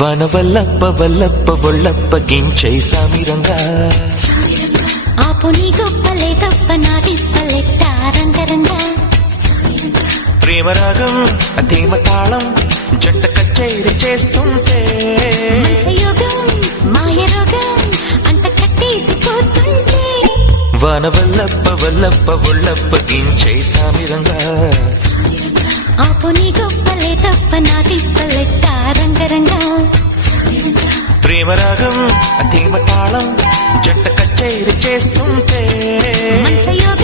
వన వల్లప్ప వల్లప్ప ఒళ్ళప్ప గించై సామిరంగా ఆపు నీ గొప్పలే తప్ప నా తిప్పలెట్ట రంగరంగా ప్రేమరాగం ధీమ తాళం జంట కచేరి చేస్తుంటే యోగం మాయ రోగం అంట కట్టేసిపోతుంటే వన వల్లప్ప వల్లప్ప ఒళ్ళప్ప గించై సామిరంగా ఆపు నీ గొప్పలే తప్ప నా తిప్పలెట్ట రంగరంగా ప్రేమరాగం ధీమ తాళం జంట కచేరి చేస్తుంటే యోగం